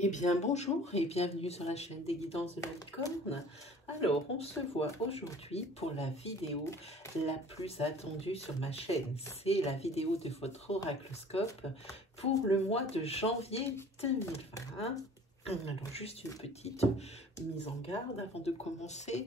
Eh bien, bonjour et bienvenue sur la chaîne des guidances de la licorne. Alors, on se voit aujourd'hui pour la vidéo la plus attendue sur ma chaîne. C'est la vidéo de votre oracloscope pour le mois de janvier 2020. Alors, juste une petite mise en garde avant de commencer.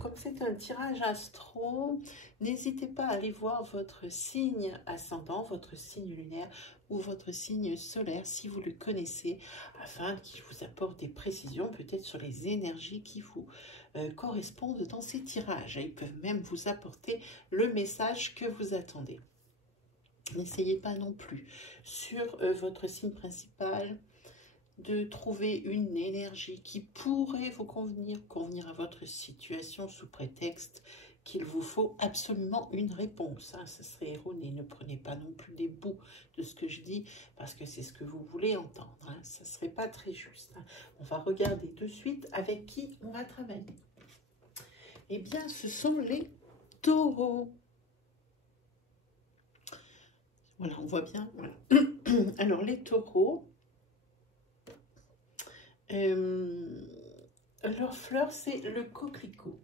Comme c'est un tirage astro, n'hésitez pas à aller voir votre signe ascendant, votre signe lunaire ou votre signe solaire si vous le connaissez, afin qu'il vous apporte des précisions peut-être sur les énergies qui vous correspondent dans ces tirages. Ils peuvent même vous apporter le message que vous attendez. N'essayez pas non plus sur votre signe principal de trouver une énergie qui pourrait vous convenir à votre situation sous prétexte qu'il vous faut absolument une réponse. Ça serait erroné. Ne prenez pas non plus des bouts de ce que je dis parce que c'est ce que vous voulez entendre. Ça ne serait pas très juste. On va regarder de suite avec qui on va travailler. Eh bien, ce sont les taureaux. Voilà, on voit bien. Voilà. Alors, les taureaux, leur fleur, c'est le coquelicot.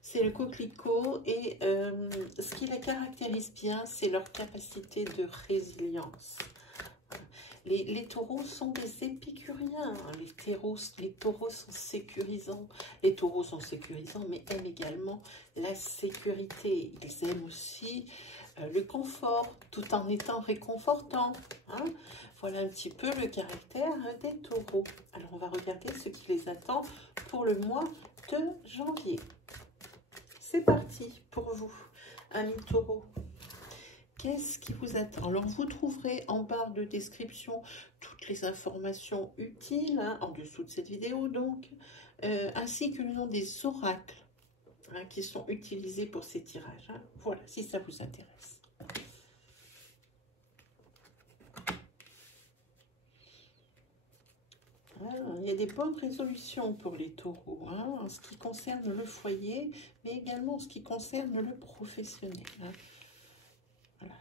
C'est le coquelicot et ce qui les caractérise bien, c'est leur capacité de résilience. Les taureaux sont des épicuriens. Les taureaux sont sécurisants. Les taureaux sont sécurisants, mais aiment également la sécurité. Ils aiment aussi le confort, tout en étant réconfortants. Voilà un petit peu le caractère des taureaux. Alors, on va regarder ce qui les attend pour le mois de janvier. C'est parti pour vous, amis taureaux. Qu'est-ce qui vous attend? Alors, vous trouverez en barre de description toutes les informations utiles, en dessous de cette vidéo donc, ainsi que le nom des oracles qui sont utilisés pour ces tirages. Voilà, si ça vous intéresse. Il y a des bonnes résolutions pour les taureaux, en ce qui concerne le foyer, mais également en ce qui concerne le professionnel. Voilà.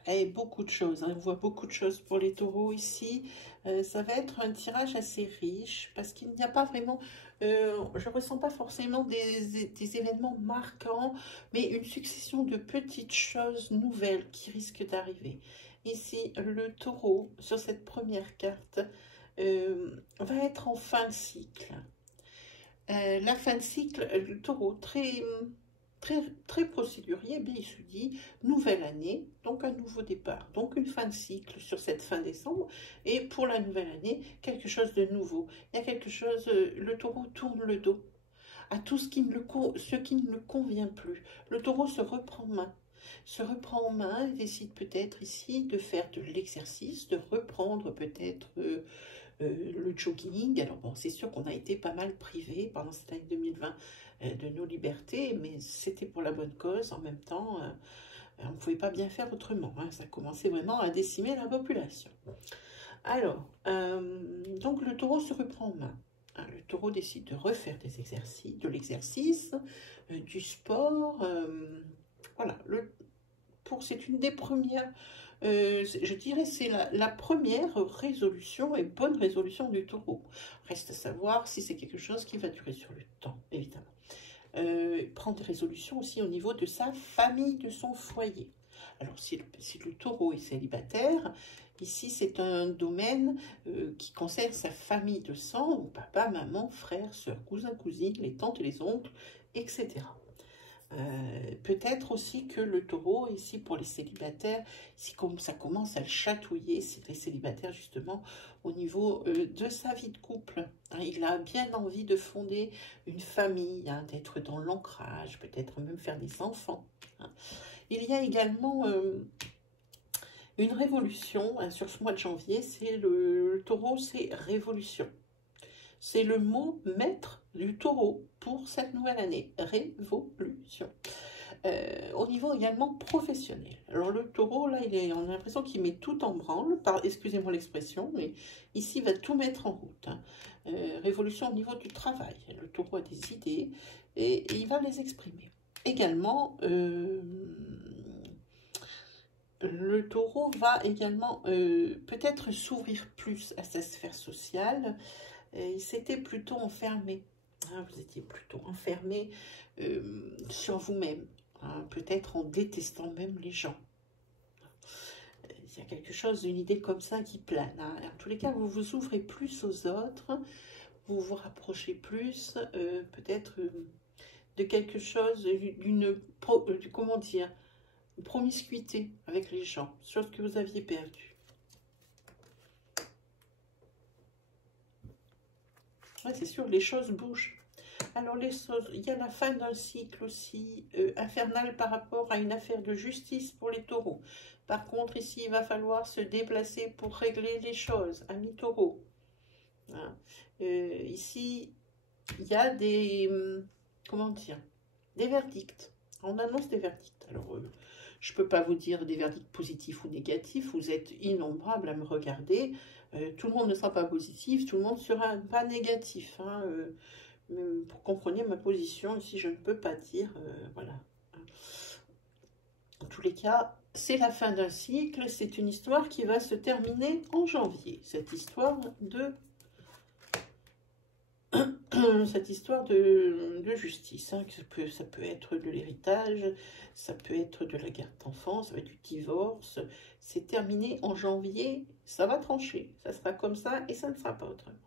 Et beaucoup de choses, on voit beaucoup de choses pour les taureaux ici. Ça va être un tirage assez riche parce qu'il n'y a pas vraiment, je ne ressens pas forcément des événements marquants, mais une succession de petites choses nouvelles qui risquent d'arriver. Ici, le taureau, sur cette première carte, va être en fin de cycle. La fin de cycle, le taureau, très procédurier, bien il se dit nouvelle année, donc un nouveau départ, donc une fin de cycle sur cette fin décembre, et pour la nouvelle année, quelque chose de nouveau. Il y a quelque chose, le taureau tourne le dos à tout ce qui ne le convient plus. Le taureau se reprend en main et décide peut-être ici de faire de l'exercice, de reprendre peut-être le jogging. Alors bon, c'est sûr qu'on a été pas mal privé pendant cette année 2020 de nos libertés, mais c'était pour la bonne cause. En même temps, on ne pouvait pas bien faire autrement. Ça commençait vraiment à décimer la population. Alors, donc le taureau se reprend en main. Le taureau décide de refaire des exercices, de l'exercice, du sport. Voilà, c'est une des premières, je dirais, c'est la première résolution et bonne résolution du taureau. Reste à savoir si c'est quelque chose qui va durer sur le temps, évidemment. Prendre des résolutions aussi au niveau de sa famille, de son foyer. Alors, si le taureau est célibataire, ici, c'est un domaine qui concerne sa famille de sang, papa, maman, frère, soeur, cousin, cousine, les tantes et les oncles, etc. Peut-être aussi que le taureau, ici pour les célibataires, si comme ça commence à le chatouiller, c'est les célibataires justement, au niveau de sa vie de couple. Il a bien envie de fonder une famille, d'être dans l'ancrage, peut-être même faire des enfants. Il y a également une révolution sur ce mois de janvier, c'est le taureau, c'est révolution. C'est le mot maître du taureau pour cette nouvelle année, révolution. Au niveau également professionnel. Alors le taureau, là, on a l'impression qu'il met tout en branle, excusez-moi l'expression, mais ici, il va tout mettre en route. Révolution au niveau du travail. Le taureau a des idées et il va les exprimer. Également, le taureau va également peut-être s'ouvrir plus à sa sphère sociale. Il s'était plutôt enfermé. Hein, vous étiez plutôt enfermé sur vous-même. Hein, peut-être en détestant même les gens. Il y a quelque chose, une idée comme ça qui plane. Hein. En tous les cas, vous vous ouvrez plus aux autres. Vous vous rapprochez plus, peut-être de quelque chose, comment dire, une promiscuité avec les gens, chose que vous aviez perdue. Ouais, c'est sûr, les choses bougent. Alors, il y a la fin d'un cycle aussi infernal par rapport à une affaire de justice pour les taureaux. Par contre, ici, il va falloir se déplacer pour régler les choses, amis taureaux. Hein. Ici, il y a des, comment dire, des verdicts. On annonce des verdicts. Alors, je ne peux pas vous dire des verdicts positifs ou négatifs. Vous êtes innombrables à me regarder. Tout le monde ne sera pas positif, tout le monde ne sera pas négatif. Hein, pour comprendre ma position, ici, je ne peux pas dire, voilà. En tous les cas, c'est la fin d'un cycle. C'est une histoire qui va se terminer en janvier. Cette histoire de justice, hein, ça peut être de l'héritage, ça peut être de la garde d'enfants, ça va être du divorce. C'est terminé en janvier, ça va trancher, ça sera comme ça et ça ne sera pas autrement.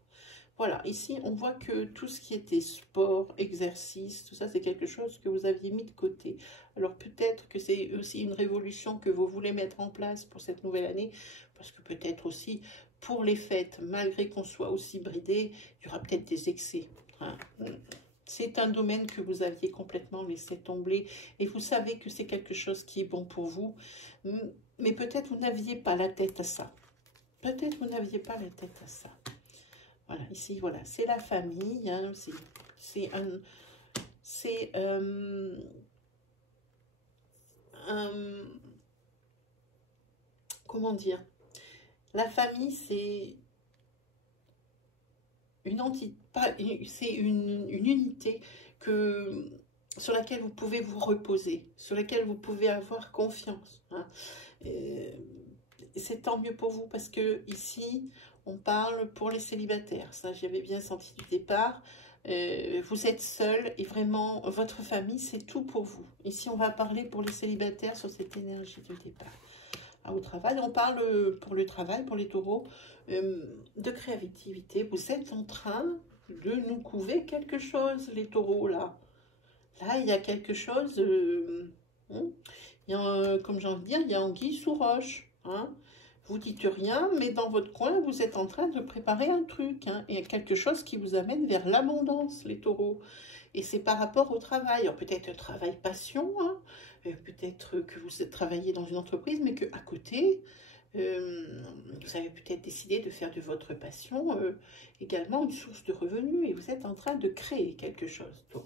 Voilà, ici on voit que tout ce qui était sport, exercice, tout ça c'est quelque chose que vous aviez mis de côté. Alors peut-être que c'est aussi une révolution que vous voulez mettre en place pour cette nouvelle année, parce que peut-être aussi pour les fêtes, malgré qu'on soit aussi bridé, il y aura peut-être des excès. Hein. C'est un domaine que vous aviez complètement laissé tomber et vous savez que c'est quelque chose qui est bon pour vous, mais peut-être vous n'aviez pas la tête à ça. Peut-être vous n'aviez pas la tête à ça. Voilà, ici, voilà, c'est la famille, hein, comment dire, la famille, c'est une entité, c'est une unité sur laquelle vous pouvez vous reposer, sur laquelle vous pouvez avoir confiance. Hein. C'est tant mieux pour vous parce que ici, on parle pour les célibataires. Ça, j'avais bien senti du départ. Vous êtes seul et vraiment, votre famille, c'est tout pour vous. Ici, on va parler pour les célibataires sur cette énergie du départ. Au travail, on parle pour le travail, pour les taureaux, de créativité. Vous êtes en train de nous couver quelque chose, les taureaux, là. Là, il y a quelque chose, comme j'ai envie de dire, il y a anguille sous roche. Hein. Vous dites rien, mais dans votre coin, vous êtes en train de préparer un truc. Hein, et quelque chose qui vous amène vers l'abondance, les taureaux. Et c'est par rapport au travail. Alors peut-être un travail passion, hein, peut-être que vous travaillez dans une entreprise, mais qu'à côté, vous avez peut-être décidé de faire de votre passion également une source de revenus. Et vous êtes en train de créer quelque chose. Donc,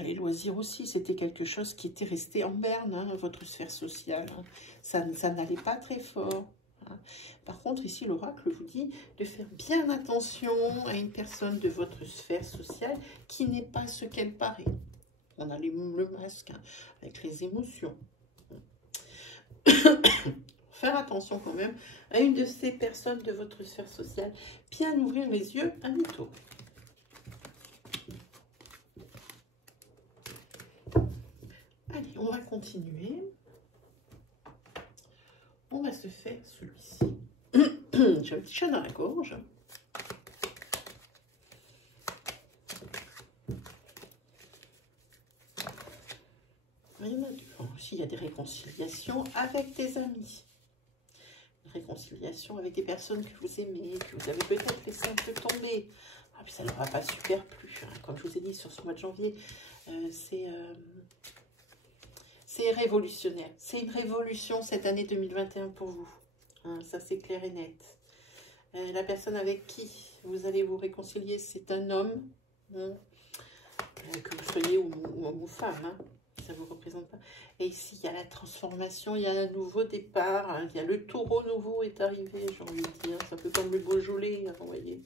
les loisirs aussi, c'était quelque chose qui était resté en berne, hein, votre sphère sociale. Hein. Ça n'allait pas très fort. Hein. Par contre, ici, l'oracle vous dit de faire bien attention à une personne de votre sphère sociale qui n'est pas ce qu'elle paraît. On a le masque, hein, avec les émotions. Faire attention quand même à une de ces personnes de votre sphère sociale. Bien ouvrir les yeux à mytho. Allez, on va continuer. On va se faire celui-ci. J'ai un petit chat dans la gorge. Il y en a deux. Aussi, il y a des réconciliations avec des amis. Une réconciliation avec des personnes que vous aimez, que vous avez peut-être laissé un peu tomber. Ah, puis ça ne leur a pas super plu. Hein. Comme je vous ai dit, sur ce mois de janvier, c'est révolutionnaire. C'est une révolution cette année 2021 pour vous. Hein, ça, c'est clair et net. La personne avec qui vous allez vous réconcilier, c'est un homme. Hein, que vous soyez ou femme. Hein, ça ne vous représente pas. Et ici, il y a la transformation, il y a un nouveau départ. Hein, il y a le taureau nouveau est arrivé, j'ai envie de dire. C'est un peu comme le Beaujolais, hein, vous voyez.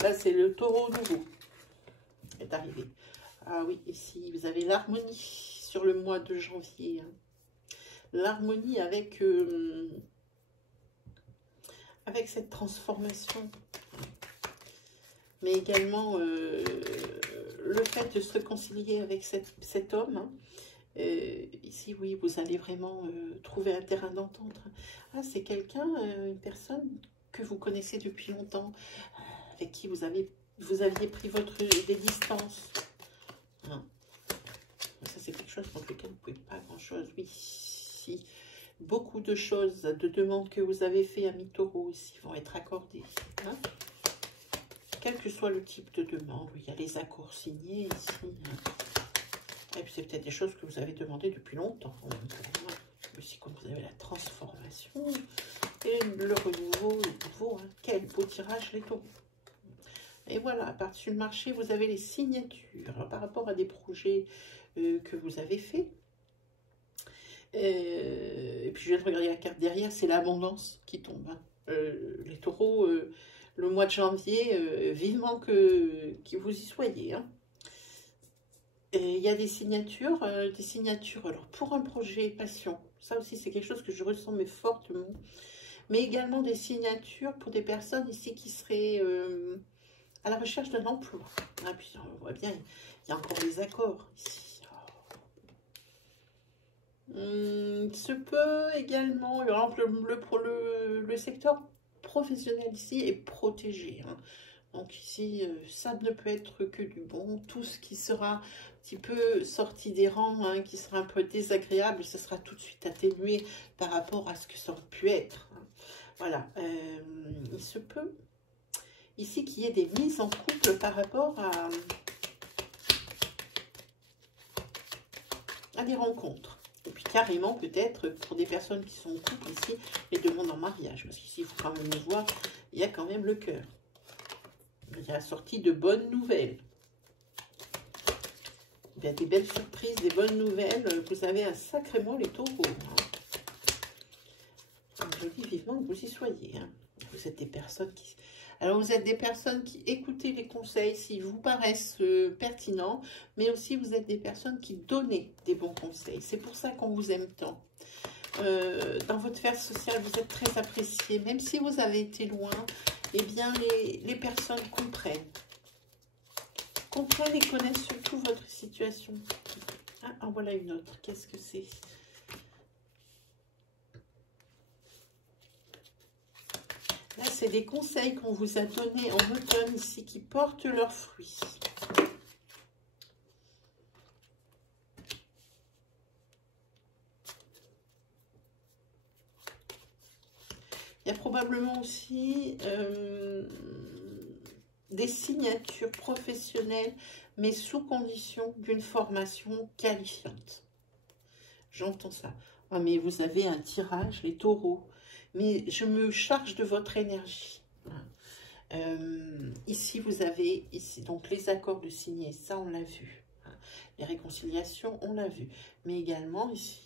Là, c'est le taureau nouveau est arrivé. Ah oui, ici, vous avez l'harmonie sur le mois de janvier. Hein. L'harmonie avec cette transformation. Mais également le fait de se réconcilier avec cet homme. Hein. Ici, oui, vous allez vraiment trouver un terrain d'entente. Ah, c'est quelqu'un, une personne que vous connaissez depuis longtemps, avec qui vous aviez pris des distances. Hein. Ça, c'est quelque chose contre lequel vous ne pouvez pas grand-chose. Oui, si. Beaucoup de choses, de demandes que vous avez fait à mi-taureau ici vont être accordées. Hein. Quel que soit le type de demande, il y a les accords signés ici. Hein. Et puis c'est peut-être des choses que vous avez demandé depuis longtemps. Aussi comme vous avez la transformation et le renouveau, le nouveau. Hein. Quel beau tirage les taureaux. Et voilà, par-dessus le marché, vous avez les signatures. Alors, par rapport à des projets que vous avez faits. Et puis je viens de regarder la carte derrière, c'est l'abondance qui tombe. Hein. Les taureaux, le mois de janvier, vivement que vous y soyez. Hein. Il y a des signatures. Alors pour un projet passion, ça aussi c'est quelque chose que je ressens mais fortement. Mais également des signatures pour des personnes ici qui seraient à la recherche d'un emploi. Ah, puis on voit bien, il y a encore des accords ici. Se peut également, par exemple, le secteur professionnel ici est protégé. Hein. Donc ici, ça ne peut être que du bon. Tout ce qui sera un petit peu sorti des rangs, hein, qui sera un peu désagréable, ce sera tout de suite atténué par rapport à ce que ça aurait pu être. Hein. Voilà, il se peut ici qu'il y ait des mises en couple par rapport à des rencontres. Et puis carrément peut-être pour des personnes qui sont en couple ici, les demandes en mariage. Parce qu'ici, il faut quand même le voir, il y a quand même le cœur. Il y a la sortie de bonnes nouvelles. Il y a des belles surprises, des bonnes nouvelles. Vous avez un sacré mois les taureaux. Hein. Je dis vivement que vous y soyez. Hein. Vous êtes des personnes qui... Alors, vous êtes des personnes qui écoutez les conseils s'ils vous paraissent pertinents, mais aussi vous êtes des personnes qui donnent des bons conseils. C'est pour ça qu'on vous aime tant. Dans votre sphère sociale, vous êtes très apprécié. Même si vous avez été loin, eh bien, les personnes comprennent. Comprennent et connaissent surtout votre situation. Ah, en voilà une autre. Qu'est-ce que c'est ? Là, c'est des conseils qu'on vous a donnés en automne ici qui portent leurs fruits. Il y a probablement aussi des signatures professionnelles, mais sous condition d'une formation qualifiante. J'entends ça. Ah, mais vous avez un tirage, les taureaux. Mais je me charge de votre énergie. Ici, vous avez donc les accords de signer, ça on l'a vu. Les réconciliations, on l'a vu. Mais également ici,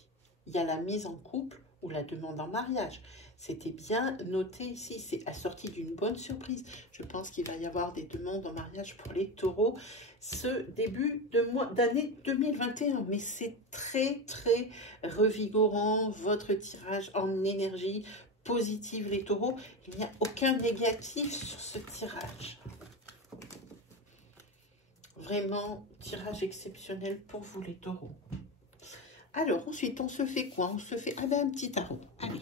il y a la mise en couple ou la demande en mariage. C'était bien noté ici, c'est assorti d'une bonne surprise. Je pense qu'il va y avoir des demandes en mariage pour les taureaux ce début d'année 2021. Mais c'est très, très revigorant, votre tirage en énergie positive, les taureaux. Il n'y a aucun négatif sur ce tirage. Vraiment, tirage exceptionnel pour vous, les taureaux. Alors, ensuite, on se fait quoi? On se fait un petit tarot. Allez,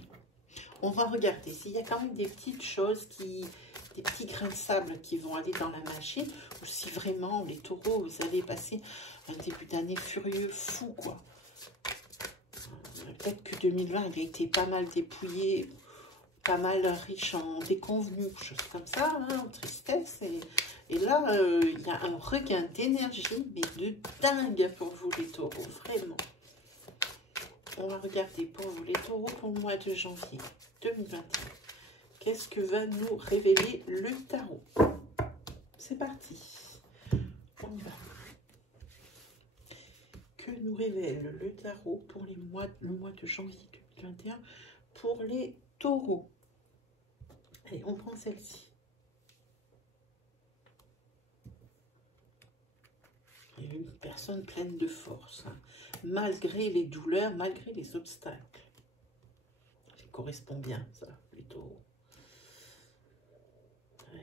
on va regarder s'il y a quand même des petites choses, des petits grains de sable qui vont aller dans la machine, ou si vraiment, les taureaux, vous allez passer un début d'année furieux, fou, quoi. Peut-être que 2020, il a été pas mal dépouillé, pas mal riche en déconvenues, choses comme ça, hein, en tristesse. Et là, il y a un regain d'énergie, mais de dingue pour vous, les taureaux, vraiment. On va regarder pour vous, les taureaux, pour le mois de janvier 2021. Qu'est-ce que va nous révéler le tarot? C'est parti. On y va. Que nous révèle le tarot pour le mois de janvier 2021 pour les taureaux? Allez, on prend celle-ci. Une personne pleine de force, hein, malgré les douleurs, malgré les obstacles. Ça correspond bien, ça, les taureaux.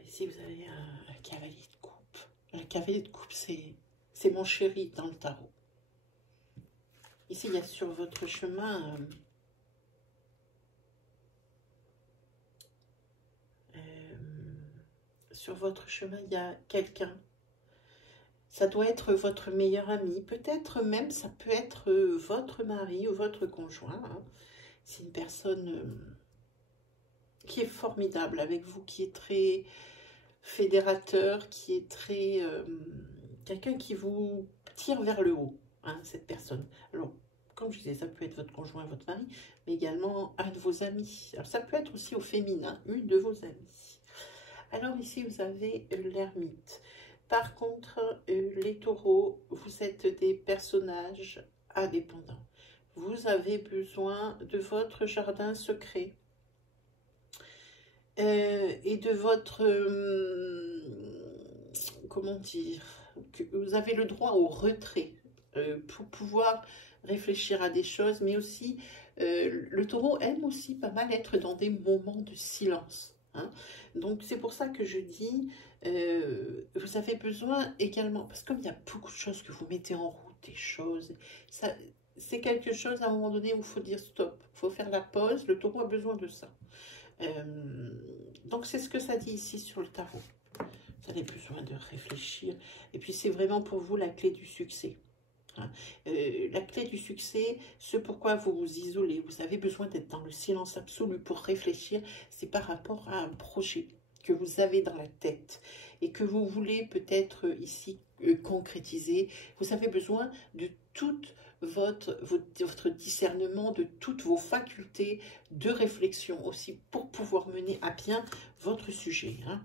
Ici, vous avez un cavalier de coupe. Le cavalier de coupe, c'est mon chéri dans le tarot. Ici, il y a sur votre chemin... sur votre chemin, il y a quelqu'un. Ça doit être votre meilleur ami. Peut-être même, ça peut être votre mari ou votre conjoint. Hein. C'est une personne qui est formidable avec vous, qui est très fédérateur, qui est très... quelqu'un qui vous tire vers le haut, hein, cette personne. Alors, comme je disais, ça peut être votre conjoint, votre mari, mais également un de vos amis. Alors, ça peut être aussi au féminin, une de vos amies. Alors ici, vous avez l'ermite. Par contre, les taureaux, vous êtes des personnages indépendants. Vous avez besoin de votre jardin secret et de votre... comment dire, que vous avez le droit au retrait pour pouvoir réfléchir à des choses, mais aussi, le taureau aime aussi pas mal être dans des moments de silence. Hein. Donc, c'est pour ça que je dis, vous avez besoin également, parce que comme il y a beaucoup de choses que vous mettez en route, des choses, c'est quelque chose à un moment donné où il faut dire stop, il faut faire la pause, le taureau a besoin de ça. Donc, c'est ce que ça dit ici sur le tarot. Vous avez besoin de réfléchir. Et puis, c'est vraiment pour vous la clé du succès. Hein. La clé du succès, ce pourquoi vous vous isolez, vous avez besoin d'être dans le silence absolu pour réfléchir, c'est par rapport à un projet que vous avez dans la tête et que vous voulez peut-être ici concrétiser. Vous avez besoin de toute votre discernement, de toutes vos facultés de réflexion aussi pour pouvoir mener à bien votre sujet. Hein.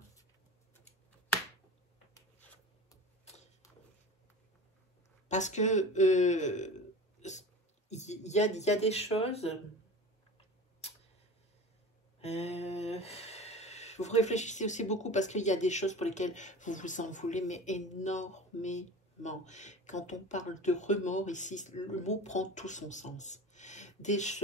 Parce que il y a des choses, vous réfléchissez aussi beaucoup parce qu'il y a des choses pour lesquelles vous vous en voulez, mais énormément. Quand on parle de remords, ici, le mot prend tout son sens.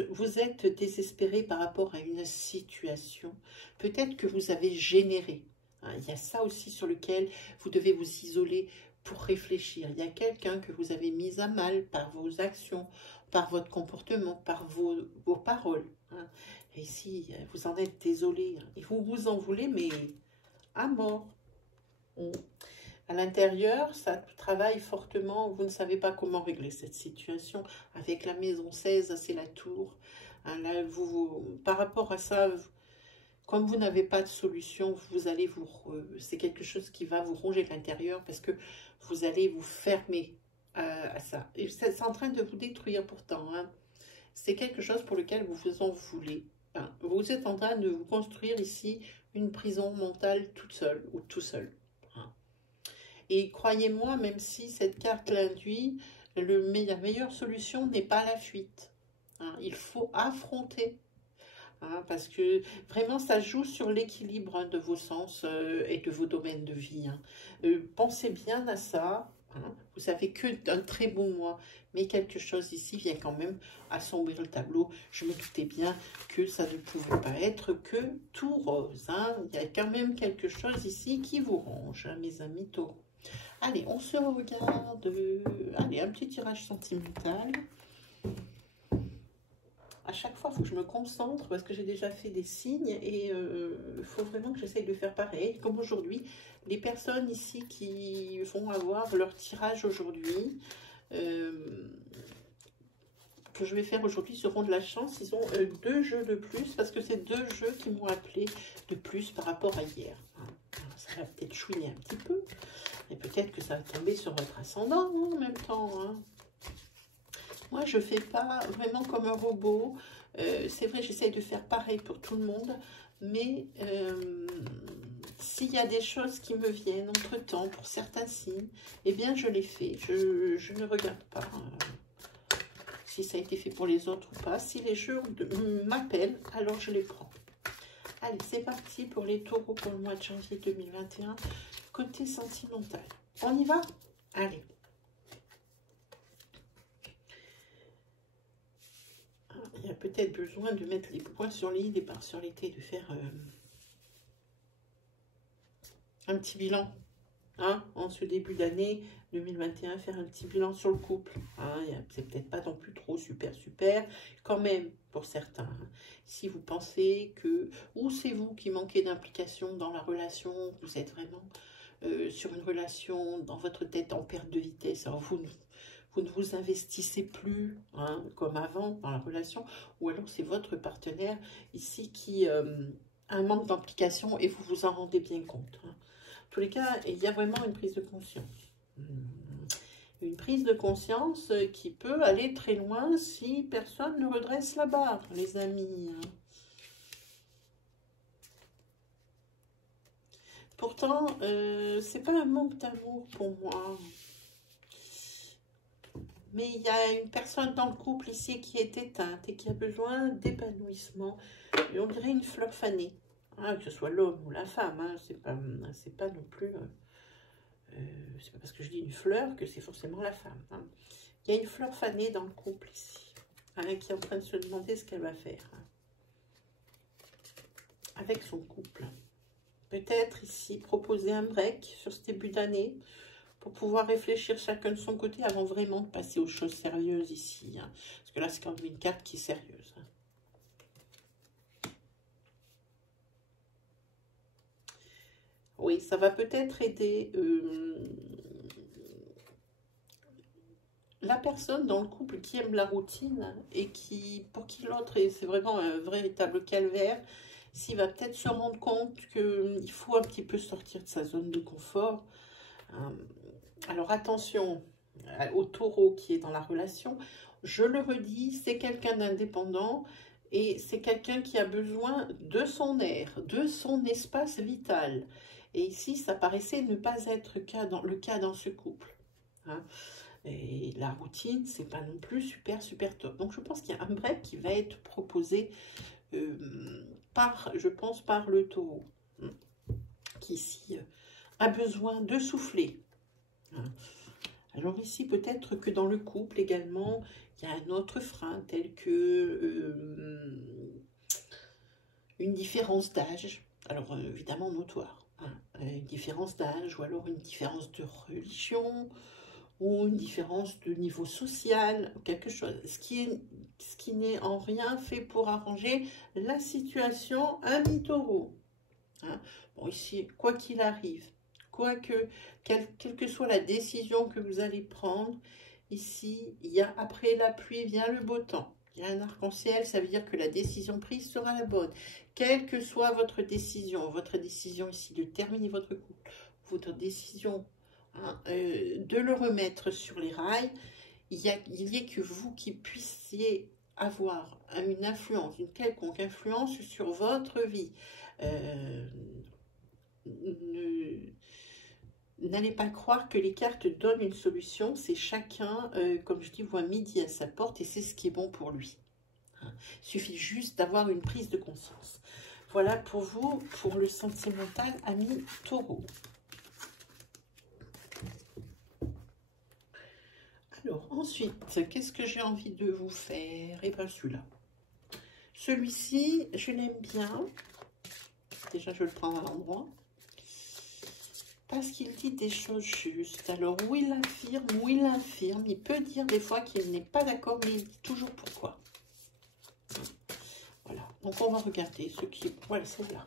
Vous êtes désespéré par rapport à une situation, peut-être que vous avez généré. Hein, il y a ça aussi sur lequel vous devez vous isoler pour réfléchir. Il y a quelqu'un que vous avez mis à mal par vos actions, par votre comportement, par vos paroles. Hein. Et ici, vous en êtes désolé. Hein. Et vous vous en voulez, mais à mort. À l'intérieur, ça travaille fortement. Vous ne savez pas comment régler cette situation. Avec la maison 16, c'est la tour. Hein, là, par rapport à ça, comme vous n'avez pas de solution, vous allez c'est quelque chose qui va vous ronger de l'intérieur parce que vous allez vous fermer à ça. Et c'est en train de vous détruire pourtant. Hein. C'est quelque chose pour lequel vous vous en voulez. Hein. Vous êtes en train de vous construire ici une prison mentale toute seule ou tout seul. Hein. Et croyez-moi, même si cette carte l'induit, la meilleure solution n'est pas la fuite. Hein. Il faut affronter. Hein, parce que vraiment ça joue sur l'équilibre hein, de vos sens et de vos domaines de vie. Hein. Pensez bien à ça. Hein. Vous savez que d'un très bon mois, mais quelque chose ici vient quand même assombrir le tableau. Je me doutais bien que ça ne pouvait pas être que tout rose. Hein. Il y a quand même quelque chose ici qui vous ronge, hein, mes amis taureaux. Allez, on se regarde. Allez, un petit tirage sentimental. À chaque fois, il faut que je me concentre parce que j'ai déjà fait des signes et il faut vraiment que j'essaye de faire pareil. Comme aujourd'hui, les personnes ici qui vont avoir leur tirage aujourd'hui, que je vais faire aujourd'hui, seront de la chance. Ils ont 2 jeux de plus parce que c'est 2 jeux qui m'ont appelé de plus par rapport à hier. Alors, ça va peut-être chouiner un petit peu et peut-être que ça va tomber sur votre ascendant hein, en même temps. Hein. Moi, je ne fais pas vraiment comme un robot. C'est vrai, j'essaye de faire pareil pour tout le monde. Mais s'il y a des choses qui me viennent entre-temps pour certains signes, eh bien, je les fais. Je ne regarde pas si ça a été fait pour les autres ou pas. Si les jeux m'appellent, alors je les prends. Allez, c'est parti pour les taureaux pour le mois de janvier 2021. Côté sentimental. On y va? Allez. peut-être besoin de mettre les points sur les i, des barres sur les t, de faire un petit bilan. Hein, en ce début d'année 2021, faire un petit bilan sur le couple. Hein, c'est peut-être pas non plus trop super, quand même pour certains. Hein, si vous pensez que, ou c'est vous qui manquez d'implication dans la relation, vous êtes vraiment sur une relation dans votre tête en perte de vitesse, alors vous ne vous investissez plus hein, comme avant dans la relation, ou alors c'est votre partenaire ici qui a un manque d'implication et vous vous en rendez bien compte. Hein. En tous les cas, il y a vraiment une prise de conscience. Une prise de conscience qui peut aller très loin si personne ne redresse la barre, les amis. Pourtant, c'est pas un manque d'amour pour moi. Mais il y a une personne dans le couple ici qui est éteinte et qui a besoin d'épanouissement. Et on dirait une fleur fanée. Hein, que ce soit l'homme ou la femme, hein, c'est pas non plus... c'est pas parce que je dis une fleur que c'est forcément la femme. Hein. Il y a une fleur fanée dans le couple ici, hein, qui est en train de se demander ce qu'elle va faire hein, avec son couple. Peut-être ici proposer un break sur ce début d'année pour pouvoir réfléchir chacun de son côté avant vraiment de passer aux choses sérieuses ici. Hein. Parce que là, c'est quand même une carte qui est sérieuse. Hein. Oui, ça va peut-être aider la personne dans le couple qui aime la routine et pour qui l'autre, c'est vraiment un véritable calvaire, s'il va peut-être se rendre compte qu'il faut un petit peu sortir de sa zone de confort. Alors attention au taureau qui est dans la relation. Je le redis, c'est quelqu'un d'indépendant et c'est quelqu'un qui a besoin de son air, de son espace vital. Et ici, ça paraissait ne pas être le cas dans ce couple. Hein. Et la routine, c'est pas non plus super top. Donc, je pense qu'il y a un break qui va être proposé par le taureau, hein, qui ici a besoin de souffler. Hein. Alors ici, peut-être que dans le couple également, il y a un autre frein, tel que une différence d'âge. Alors, évidemment, notoire. Hein, une différence d'âge ou alors une différence de religion ou une différence de niveau social, quelque chose. Ce qui n'est en rien fait pour arranger la situation ami taureau. Hein. Bon, ici, quoi qu'il arrive, quelle que soit la décision que vous allez prendre, ici, après la pluie vient le beau temps. Il y a un arc-en-ciel, ça veut dire que la décision prise sera la bonne. Quelle que soit votre décision ici de terminer votre couple, votre décision hein, de le remettre sur les rails, il n'y a que vous qui puissiez avoir une influence, une quelconque influence sur votre vie. N'allez pas croire que les cartes donnent une solution, c'est chacun, comme je dis, voit midi à sa porte et c'est ce qui est bon pour lui. Hein. Il suffit juste d'avoir une prise de conscience. Voilà pour vous, pour le sentimental, ami taureau. Alors, ensuite, qu'est-ce que j'ai envie de vous faire? Et bien, celui-là. Celui-ci, je l'aime bien. Déjà, je le prends à l'endroit. Parce qu'il dit des choses justes. Alors, où il infirme, il peut dire des fois qu'il n'est pas d'accord, mais il dit toujours pourquoi. Voilà, donc on va regarder ce qui est... Voilà, celle-là.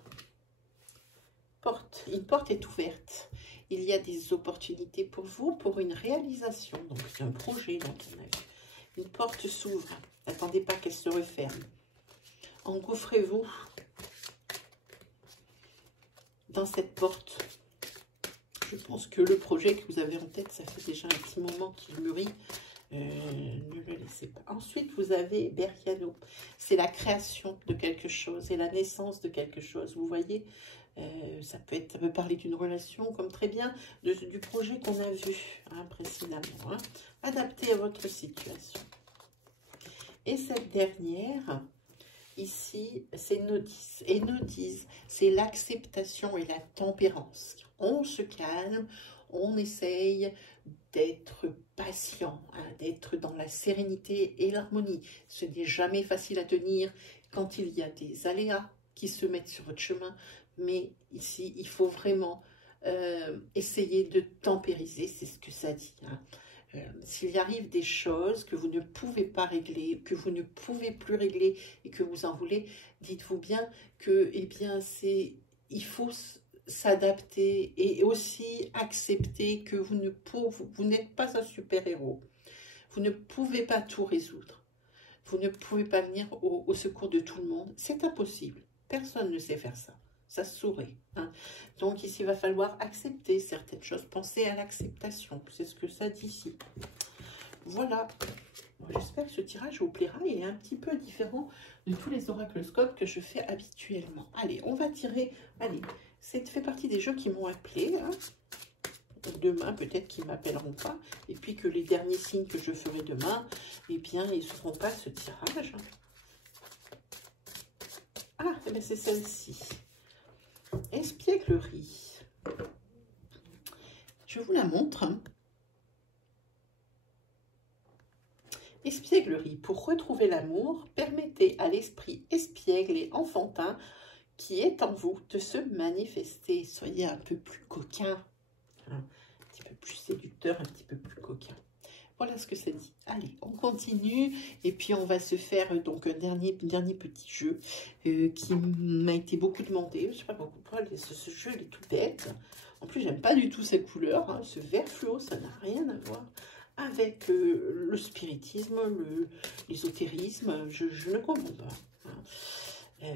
Une porte est ouverte. Il y a des opportunités pour vous, pour une réalisation. Donc, c'est un projet, donc on a vu. Une porte s'ouvre. N'attendez pas qu'elle se referme. Engouffrez-vous dans cette porte. Je pense que le projet que vous avez en tête, ça fait déjà un petit moment qu'il mûrit. Ne le laissez pas. Ensuite, vous avez Beriano. C'est la création de quelque chose et la naissance de quelque chose. Vous voyez, ça peut parler d'une relation, comme très bien du projet qu'on a vu hein, précédemment. Hein, adapté à votre situation. Et cette dernière... Ici, c'est Nodis. Et Nodis, c'est l'acceptation et la tempérance. On se calme, on essaye d'être patient, hein, d'être dans la sérénité et l'harmonie. Ce n'est jamais facile à tenir quand il y a des aléas qui se mettent sur votre chemin, mais ici, il faut vraiment essayer de tempériser, c'est ce que ça dit. Hein. S'il y arrive des choses que vous ne pouvez pas régler, que vous ne pouvez plus régler et que vous en voulez, dites-vous bien que, eh bien, il faut s'adapter et aussi accepter que vous n'êtes pas un super-héros. Vous ne pouvez pas tout résoudre. Vous ne pouvez pas venir au secours de tout le monde. C'est impossible. Personne ne sait faire ça. Ça se saurait. Hein. Donc ici, il va falloir accepter certaines choses. Pensez à l'acceptation. C'est ce que ça dit ici. Voilà. J'espère que ce tirage vous plaira. Il est un petit peu différent de tous les oracloscopes que je fais habituellement. Allez, on va tirer. Allez, ça fait partie des jeux qui m'ont appelé. Hein. Demain, peut-être qu'ils ne m'appelleront pas. Et puis que les derniers signes que je ferai demain, eh bien, ils ne feront pas ce tirage. Ah, eh c'est celle-ci. Espièglerie. Je vous la montre. Espièglerie. Pour retrouver l'amour, permettez à l'esprit espiègle et enfantin qui est en vous de se manifester. Soyez un peu plus coquin. Un petit peu plus séducteur, un petit peu plus coquin. Voilà ce que ça dit. Allez, on continue et puis on va se faire donc un dernier petit jeu qui m'a été beaucoup demandé. Je ne sais pas pourquoi, ce jeu il est tout bête. En plus, j'aime pas du tout cette couleur. Hein. Ce vert fluo, ça n'a rien à voir avec le spiritisme, l'ésotérisme. Je ne comprends pas. Hein.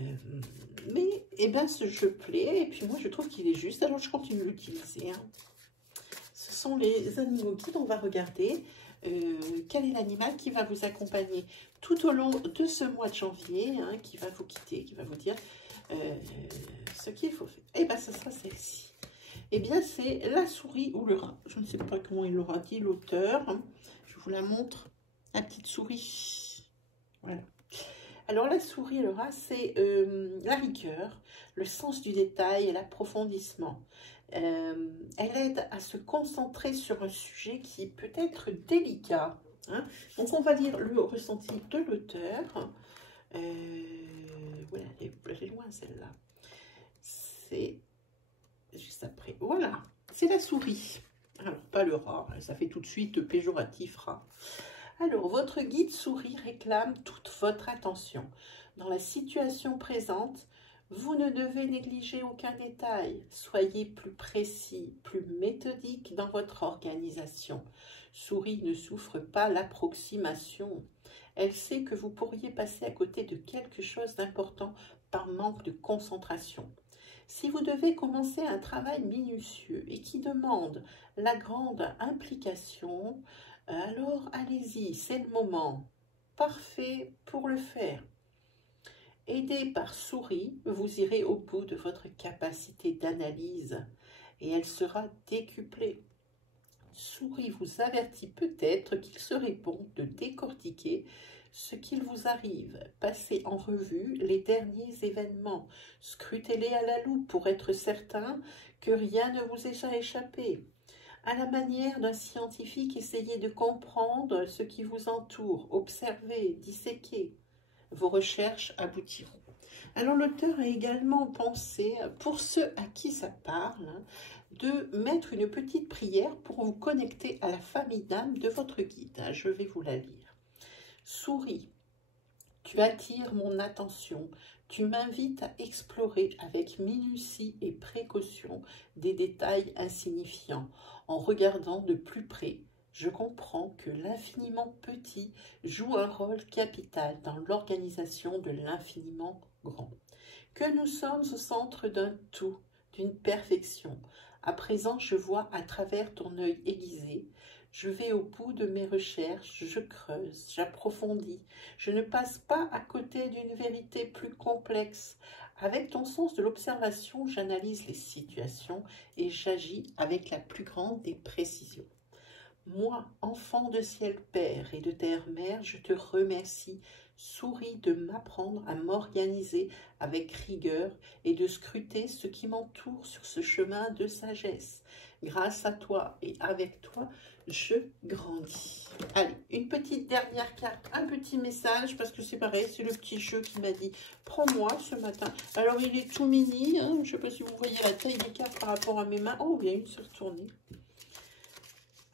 Mais eh ben, ce jeu plaît et puis moi, je trouve qu'il est juste. Alors, je continue de l'utiliser. Hein. Ce sont les animaux guides. On va regarder. Quel est l'animal qui va vous accompagner tout au long de ce mois de janvier, hein, qui va vous quitter, qui va vous dire ce qu'il faut faire. Et bien, ce sera celle-ci. Eh bien, c'est la souris ou le rat. Je ne sais pas comment il l'aura dit, l'auteur. Hein. Je vous la montre. La petite souris. Voilà. Alors, la souris et le rat, c'est la rigueur, le sens du détail et l'approfondissement. Elle aide à se concentrer sur un sujet qui peut être délicat. Hein. Donc, on va lire le ressenti de l'auteur. Voilà, elle est loin celle-là. C'est juste après. Voilà, c'est la souris. Alors, pas le rat, ça fait tout de suite péjoratif rat. Alors, votre guide souris réclame toute votre attention. Dans la situation présente, vous ne devez négliger aucun détail. Soyez plus précis, plus méthodique dans votre organisation. Souris ne souffre pas l'approximation. Elle sait que vous pourriez passer à côté de quelque chose d'important par manque de concentration. Si vous devez commencer un travail minutieux et qui demande la grande implication, alors allez-y, c'est le moment parfait pour le faire. Aidé par souris, vous irez au bout de votre capacité d'analyse et elle sera décuplée. Souris vous avertit peut-être qu'il serait bon de décortiquer ce qu'il vous arrive. Passez en revue les derniers événements. Scrutez-les à la loupe pour être certain que rien ne vous est échappé. À la manière d'un scientifique, essayez de comprendre ce qui vous entoure. Observez, disséquez. Vos recherches aboutiront. Alors l'auteur a également pensé, pour ceux à qui ça parle, de mettre une petite prière pour vous connecter à la famille d'âme de votre guide. Je vais vous la lire. Souris, tu attires mon attention. Tu m'invites à explorer avec minutie et précaution des détails insignifiants. En regardant de plus près, je comprends que l'infiniment petit joue un rôle capital dans l'organisation de l'infiniment grand. Que nous sommes au centre d'un tout, d'une perfection. À présent, je vois à travers ton œil aiguisé. Je vais au bout de mes recherches, je creuse, j'approfondis. Je ne passe pas à côté d'une vérité plus complexe. Avec ton sens de l'observation, j'analyse les situations et j'agis avec la plus grande des précisions. Moi, enfant de ciel père et de terre mère, je te remercie, souris, de m'apprendre à m'organiser avec rigueur et de scruter ce qui m'entoure sur ce chemin de sagesse. Grâce à toi et avec toi, je grandis. Allez, une petite dernière carte, un petit message, parce que c'est pareil, c'est le petit jeu qui m'a dit « Prends-moi ce matin ». Alors, il est tout mini, hein, je ne sais pas si vous voyez la taille des cartes par rapport à mes mains. Oh, il y a une se retournée.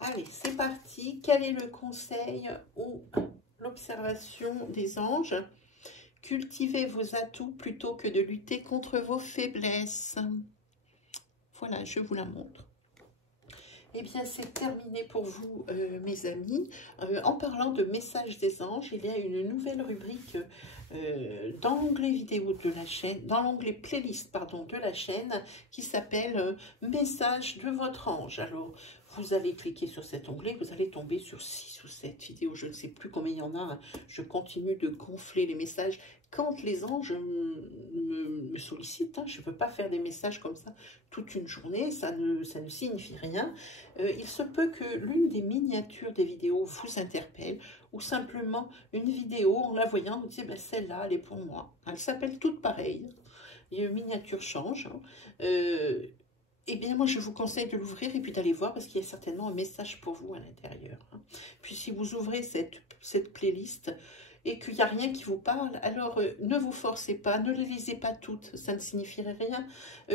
Allez, c'est parti. Quel est le conseil ou l'observation des anges? Cultivez vos atouts plutôt que de lutter contre vos faiblesses. Voilà, je vous la montre. Eh bien, c'est terminé pour vous, mes amis. En parlant de messages des anges, il y a une nouvelle rubrique dans l'onglet vidéo de la chaîne, dans l'onglet playlist, pardon, de la chaîne, qui s'appelle Message de votre ange. Alors, vous allez cliquer sur cet onglet, vous allez tomber sur 6 ou 7 vidéos, je ne sais plus combien il y en a. Hein. Je continue de gonfler les messages quand les anges me sollicitent. Hein. Je ne peux pas faire des messages comme ça toute une journée, ça ne signifie rien. Il se peut que l'une des miniatures des vidéos vous interpelle, ou simplement une vidéo, en la voyant, vous dites, ben, celle-là, elle est pour moi. Elle s'appelle toutes pareilles. Les miniatures changent. Hein. Eh bien, moi, je vous conseille de l'ouvrir et puis d'aller voir parce qu'il y a certainement un message pour vous à l'intérieur. Hein. Puis, si vous ouvrez cette playlist et qu'il n'y a rien qui vous parle, alors ne vous forcez pas, ne les lisez pas toutes, ça ne signifierait rien.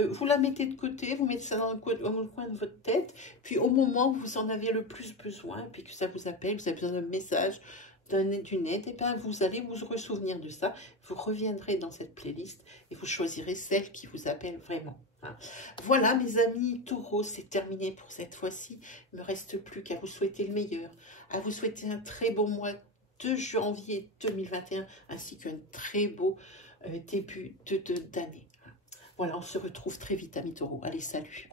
Vous la mettez de côté, vous mettez ça dans le coin de votre tête, puis au moment où vous en avez le plus besoin, puis que ça vous appelle, vous avez besoin d'un message, d'une aide, et bien vous allez vous ressouvenir de ça, vous reviendrez dans cette playlist et vous choisirez celle qui vous appelle vraiment. Hein. Voilà mes amis taureaux, c'est terminé pour cette fois-ci. Il ne me reste plus qu'à vous souhaiter le meilleur, à vous souhaiter un très bon mois de janvier 2021 ainsi qu'un très beau début d'année. Voilà, on se retrouve très vite amis taureaux. Allez, salut!